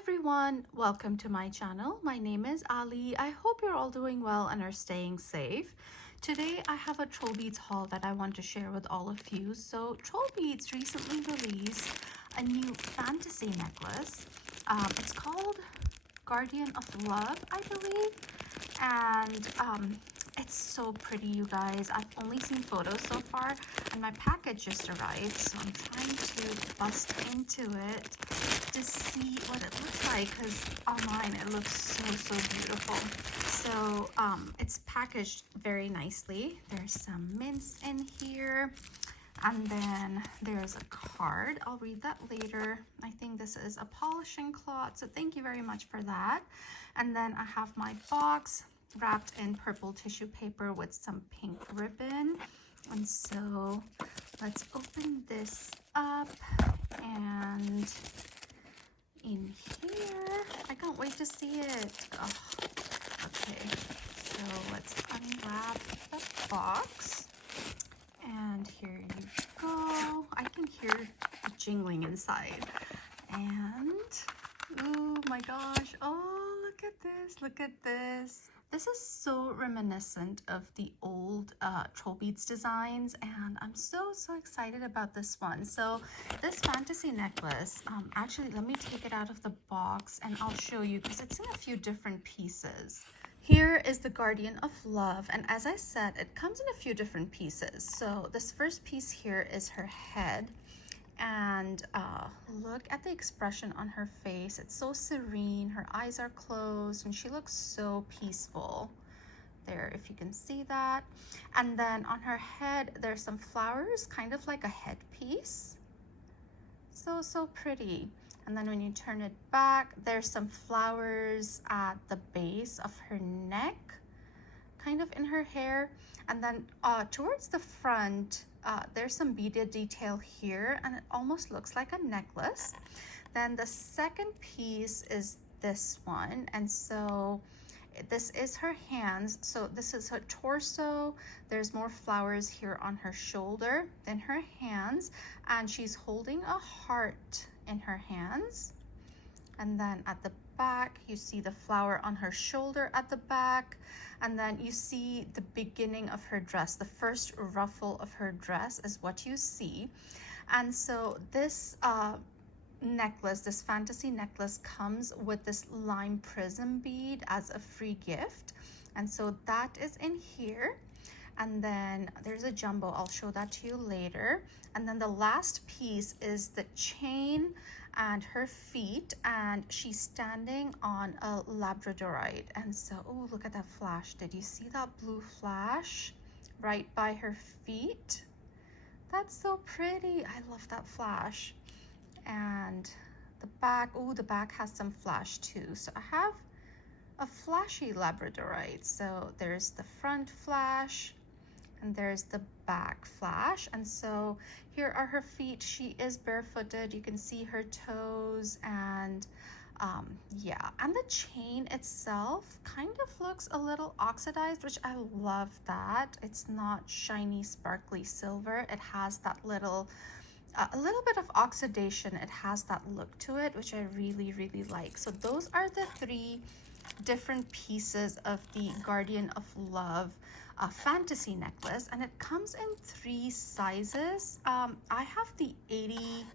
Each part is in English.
everyone, welcome to my channel. My name is Ali. I hope you're all doing well and are staying safe. Today I have a TrollBeads haul that I want to share with all of you. So TrollBeads recently released a new fantasy necklace. It's called Guardian of Love, I believe. And it's so pretty, you guys. I've only seen photos so far and my package just arrived, so I'm trying to bust into it to see what it looks like, because online it looks so beautiful. So it's packaged very nicely. There's some mints in here, and then there's a card. I'll read that later. I think this is a polishing cloth, so thank you very much for that. And then I have my box wrapped in purple tissue paper with some pink ribbon. And so let's open this up, and in here, I can't wait to see it. Oh, okay, so let's unwrap the box, and here you go. I can hear the jingling inside, and oh my gosh, oh, look at this, look at this. This is so reminiscent of the old TrollBeads designs, and I'm so excited about this one. So this fantasy necklace, actually let me take it out of the box and I'll show you, because it's in a few different pieces. Here is the Guardian of Love, and as I said, it comes in a few different pieces. So this first piece here is her head. And look at the expression on her face. It's so serene. Her eyes are closed and she looks so peaceful there, if you can see that. And then on her head there's some flowers, kind of like a headpiece. So pretty. And then when you turn it back, there's some flowers at the base of her neck, kind of in her hair. And then towards the front, there's some beaded detail here, and it almost looks like a necklace. Then the second piece is this one, and so this is her hands. So this is her torso. There's more flowers here on her shoulder, then her hands, and she's holding a heart in her hands. And then at the back, you see the flower on her shoulder at the back, and then you see the beginning of her dress. The first ruffle of her dress is what you see. And so this necklace, this fantasy necklace, comes with this lime prism bead as a free gift, and so that is in here. And then there's a jumbo, I'll show that to you later. And then the last piece is the chain and her feet, and she's standing on a labradorite. And so, oh, look at that flash. Did you see that blue flash right by her feet? That's so pretty. I love that flash. And the back, oh, the back has some flash too. So I have a flashy labradorite. So there's the front flash and there's the back flash. And so here are her feet. She is barefooted. You can see her toes, and yeah. And the chain itself kind of looks a little oxidized, which I love that. It's not shiny, sparkly silver. It has that little, a little bit of oxidation. It has that look to it, which I really like. So those are the three different pieces of the Guardian of Love fantasy necklace, and it comes in 3 sizes. I have the 80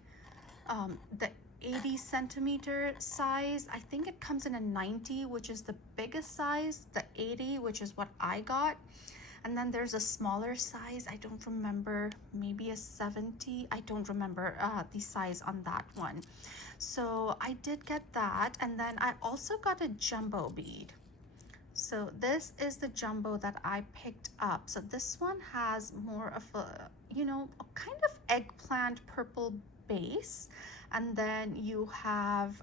centimeter size. I think it comes in a 90, which is the biggest size, the 80, which is what I got. And then there's a smaller size. I don't remember, maybe a 70. I don't remember the size on that one. So I did get that. And then I also got a jumbo bead. So this is the jumbo that I picked up. So this one has more of a, you know, a kind of eggplant purple base. And then you have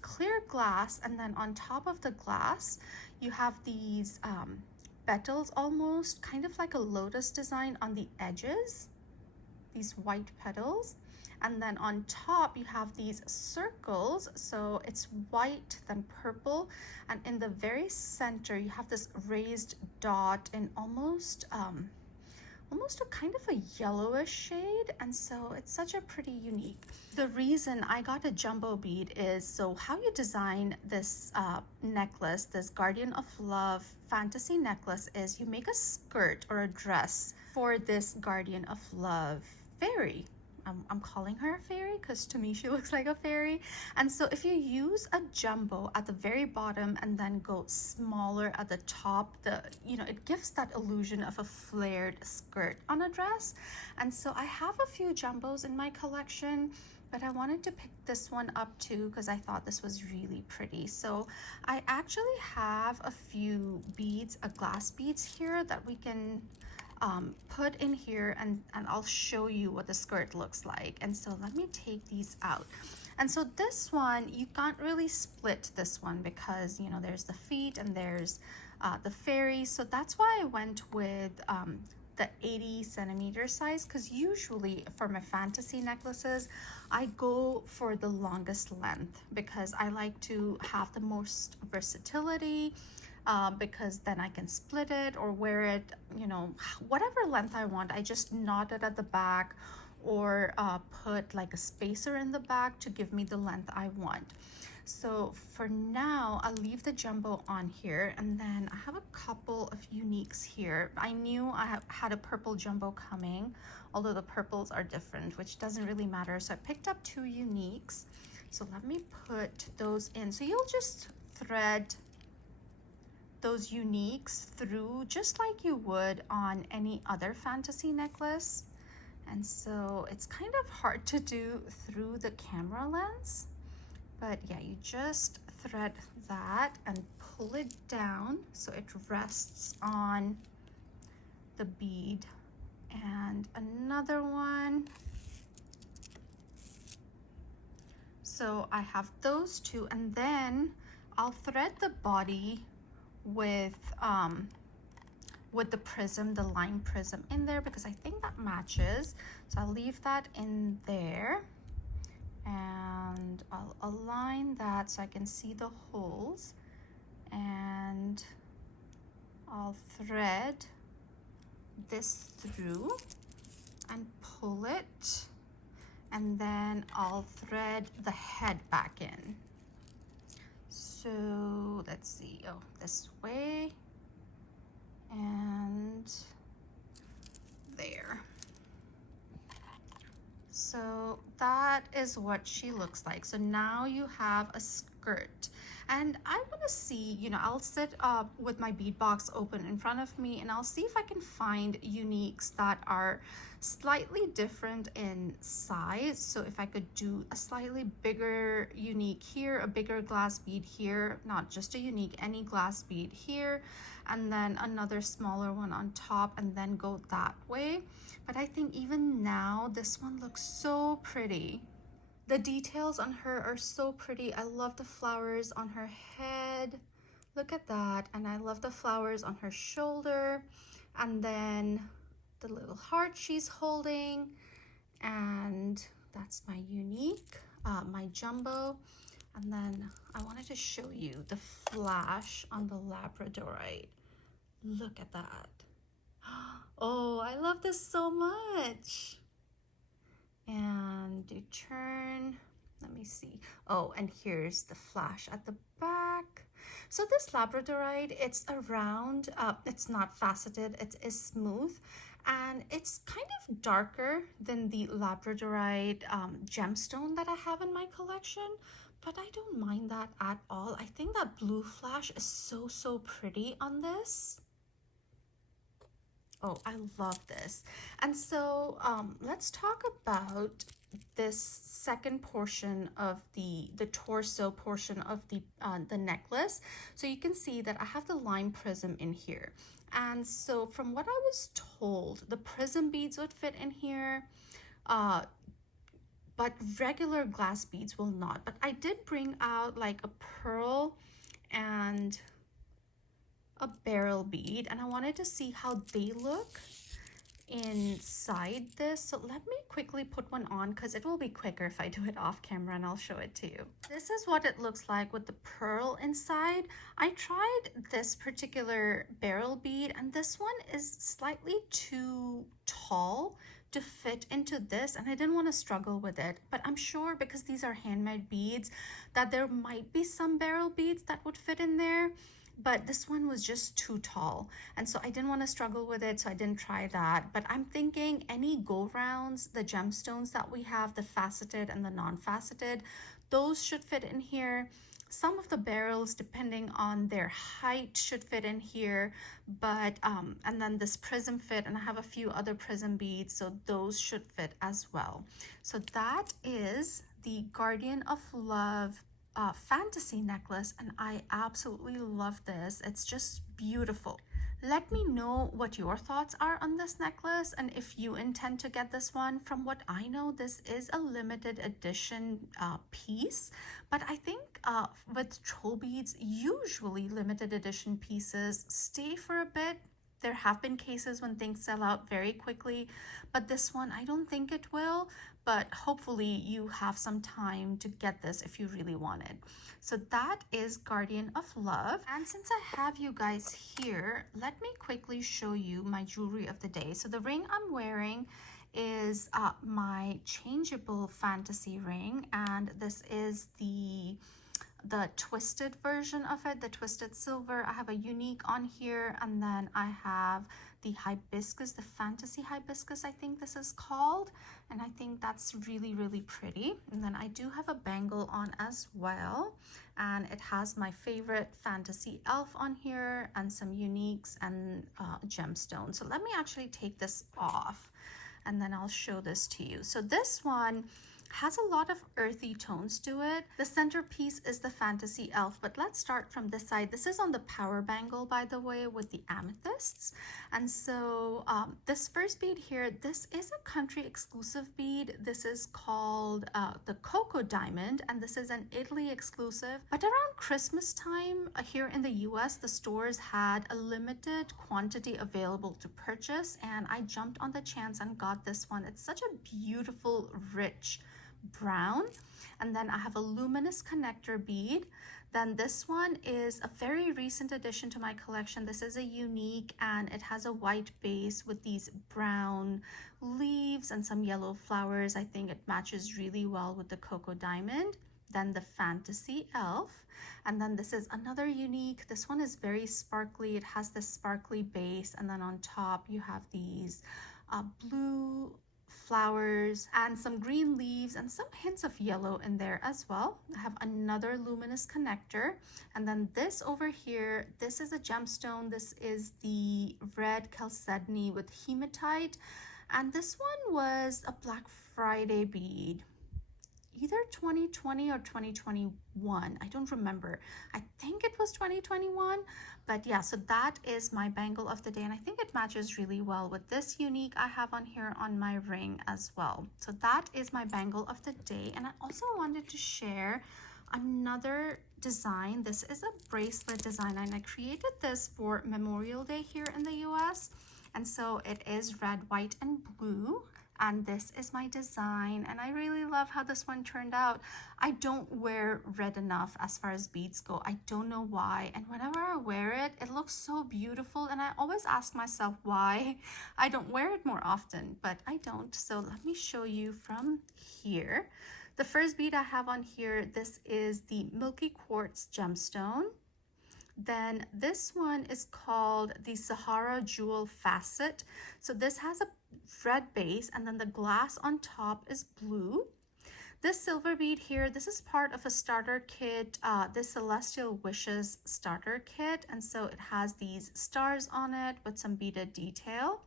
clear glass. And then on top of the glass, you have these petals, almost kind of like a lotus design on the edges, these white petals. And then on top you have these circles, so it's white then purple, and in the very center you have this raised dot in almost almost a kind of a yellowish shade, and so it's such a pretty unique. The reason I got a jumbo bead is, so how you design this necklace, this Guardian of Love fantasy necklace, is you make a skirt or a dress for this Guardian of Love fairy. I'm calling her a fairy because to me she looks like a fairy. And so if you use a jumbo at the very bottom and then go smaller at the top, it gives that illusion of a flared skirt on a dress. And so I have a few jumbos in my collection, but I wanted to pick this one up too because I thought this was really pretty. So I actually have a few beads, glass beads here that we can put in here, and I'll show you what the skirt looks like. And so let me take these out. And so this one, you can't really split this one because, you know, there's the feet and there's the fairy. So that's why I went with the 80 centimeter size, because usually for my fantasy necklaces, I go for the longest length because I like to have the most versatility. Because then I can split it or wear it, you know, whatever length I want. I just knot it at the back or put like a spacer in the back to give me the length I want. So for now, I'll leave the jumbo on here, and then I have a couple of uniques here. I knew I had a purple jumbo coming, although the purples are different, which doesn't really matter. So I picked up two uniques. So let me put those in. So you'll just thread those uniques through just like you would on any other fantasy necklace. And so it's kind of hard to do through the camera lens, but yeah, you just thread that and pull it down so it rests on the bead. And another one. So I have those two, and then I'll thread the body with the prism, the line prism in there, because I think that matches. So I'll leave that in there, and I'll align that so I can see the holes, and I'll thread this through and pull it, and then I'll thread the head back in. So let's see, this way and there. So that is what she looks like. So now you have a skirt, and I want to see, you know, I'll sit up with my bead box open in front of me, and I'll see if I can find uniques that are slightly different in size. So if I could do a slightly bigger unique here, a bigger glass bead here, not just a unique, any glass bead here, and then another smaller one on top, and then go that way. But I think even now this one looks so pretty. The details on her are so pretty. I love the flowers on her head. Look at that. And I love the flowers on her shoulder, and then the little heart she's holding. And that's my unique, my jumbo. And then I wanted to show you the flash on the labradorite. Look at that. Oh, I love this so much. And you turn, let me see. Oh, and here's the flash at the back. So this labradorite, it's a round, it's not faceted, it is smooth, and it's kind of darker than the labradorite gemstone that I have in my collection, but I don't mind that at all. I think that blue flash is so pretty on this. Oh, I love this. And so let's talk about this second portion of the torso portion of the necklace. So you can see that I have the line prism in here. And so from what I was told, the prism beads would fit in here, but regular glass beads will not. But I did bring out like a pearl and a beryl bead, and I wanted to see how they look inside this. So let me quickly put one on because it will be quicker if I do it off camera, and I'll show it to you. This is what it looks like with the pearl inside. I tried this particular barrel bead, and this one is slightly too tall to fit into this, and I didn't want to struggle with it, but I'm sure because these are handmade beads that there might be some barrel beads that would fit in there, but this one was just too tall, and so I didn't want to struggle with it, so I didn't try that. But I'm thinking any go rounds, the gemstones that we have, the faceted and the non-faceted, those should fit in here. Some of the barrels, depending on their height, should fit in here, but and then this prism fit, and I have a few other prism beads, so those should fit as well. So that is the Guardian of Love fantasy necklace, and I absolutely love this. It's just beautiful. Let me know what your thoughts are on this necklace and if you intend to get this one. From what I know, this is a limited edition piece, but I think with TrollBeads, usually limited edition pieces stay for a bit. There have been cases when things sell out very quickly, but this one I don't think it will, but hopefully you have some time to get this if you really want it. So that is Guardian of Love. And since I have you guys here, let me quickly show you my jewelry of the day. So the ring I'm wearing is my changeable fantasy ring, and this is the twisted version of it, the twisted silver. I have a unique on here, and then I have the hibiscus, the fantasy hibiscus, I think this is called, and I think that's really, really pretty. And then I do have a bangle on as well, and it has my favorite fantasy elf on here and some uniques and gemstones. So let me actually take this off, and then I'll show this to you. So this one has a lot of earthy tones to it. The centerpiece is the fantasy elf, but let's start from this side. This is on the power bangle, by the way, with the amethysts. And so this first bead here, this is a country exclusive bead. This is called the Cocoa Diamond, and this is an Italy exclusive. But around Christmas time here in the US, the stores had a limited quantity available to purchase, and I jumped on the chance and got this one. It's such a beautiful, rich brown. And then I have a luminous connector bead. Then this one is a very recent addition to my collection. This is a unique, and it has a white base with these brown leaves and some yellow flowers. I think it matches really well with the Cocoa Diamond. Then the fantasy elf, and then this is another unique. This one is very sparkly. It has this sparkly base, and then on top you have these blue flowers and some green leaves and some hints of yellow in there as well. I have another luminous connector, and then this over here, this is a gemstone. This is the red chalcedony with hematite, and this one was a Black Friday bead, either 2020 or 2021. I don't remember. I think it was 2021, but yeah, so that is my bangle of the day, and I think it matches really well with this unique I have on here on my ring as well. So that is my bangle of the day. And I also wanted to share another design. This is a bracelet design, and I created this for Memorial Day here in the US, and so it is red, white, and blue. And this is my design, and I really love how this one turned out. I don't wear red enough as far as beads go. I don't know why, and whenever I wear it, it looks so beautiful, and I always ask myself why I don't wear it more often, but I don't. So let me show you from here. The first bead I have on here, this is the Milky Quartz gemstone. Then this one is called the Sahara Jewel Facet. So this has a red base, and then the glass on top is blue. This silver bead here, this is part of a starter kit, the Celestial Wishes starter kit, and so it has these stars on it with some beaded detail.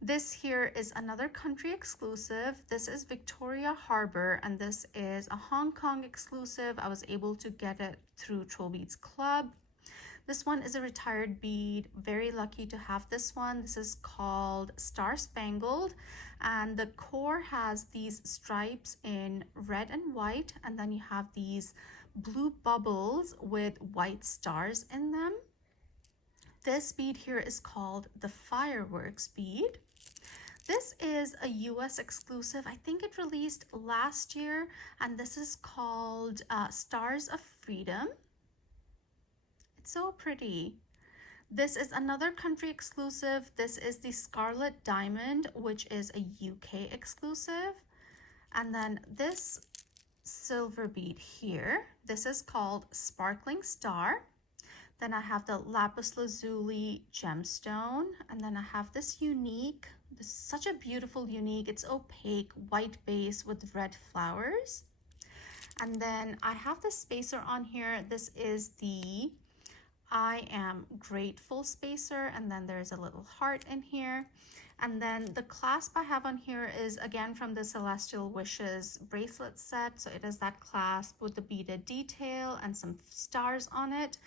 This here is another country exclusive. This is Victoria Harbor, and this is a Hong Kong exclusive. I was able to get it through TrollBeads Club. This one is a retired bead. Very lucky to have this one. This is called Star Spangled, and the core has these stripes in red and white, and then you have these blue bubbles with white stars in them. This bead here is called the Fireworks bead. This is a US exclusive. I think it released last year, and this is called Stars of Freedom. It's so pretty. This is another country exclusive. This is the Scarlet Diamond, which is a UK exclusive. And then this silver bead here, this is called Sparkling Star. Then I have the lapis lazuli gemstone, and then I have this unique, this is such a beautiful unique, it's opaque white base with red flowers. And then I have this spacer on here. This is the I am grateful spacer, and then there's a little heart in here. And then the clasp I have on here is again from the Celestial Wishes bracelet set. So it is that clasp with the beaded detail and some stars on it.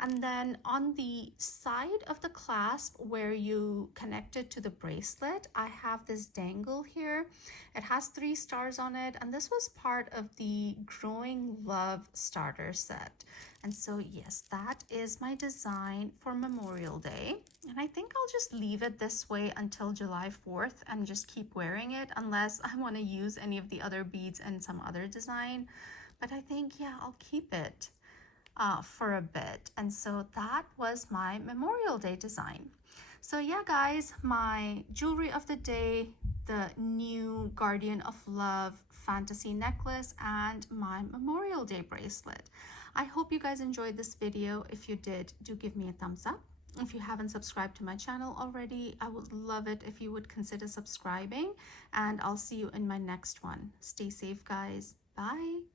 And then on the side of the clasp where you connect it to the bracelet, I have this dangle here. It has 3 stars on it, and this was part of the Growing Love starter set. And so yes, that is my design for Memorial Day. And I think I'll just leave it this way until July 4th and just keep wearing it unless I want to use any of the other beads in some other design. But I think, yeah, I'll keep it for a bit. And so that was my Memorial Day design. So yeah, guys, my jewelry of the day, the new Guardian of Love fantasy necklace, and my Memorial Day bracelet. I hope you guys enjoyed this video. If you did, do give me a thumbs up. If you haven't subscribed to my channel already, I would love it if you would consider subscribing, and I'll see you in my next one. Stay safe, guys. Bye.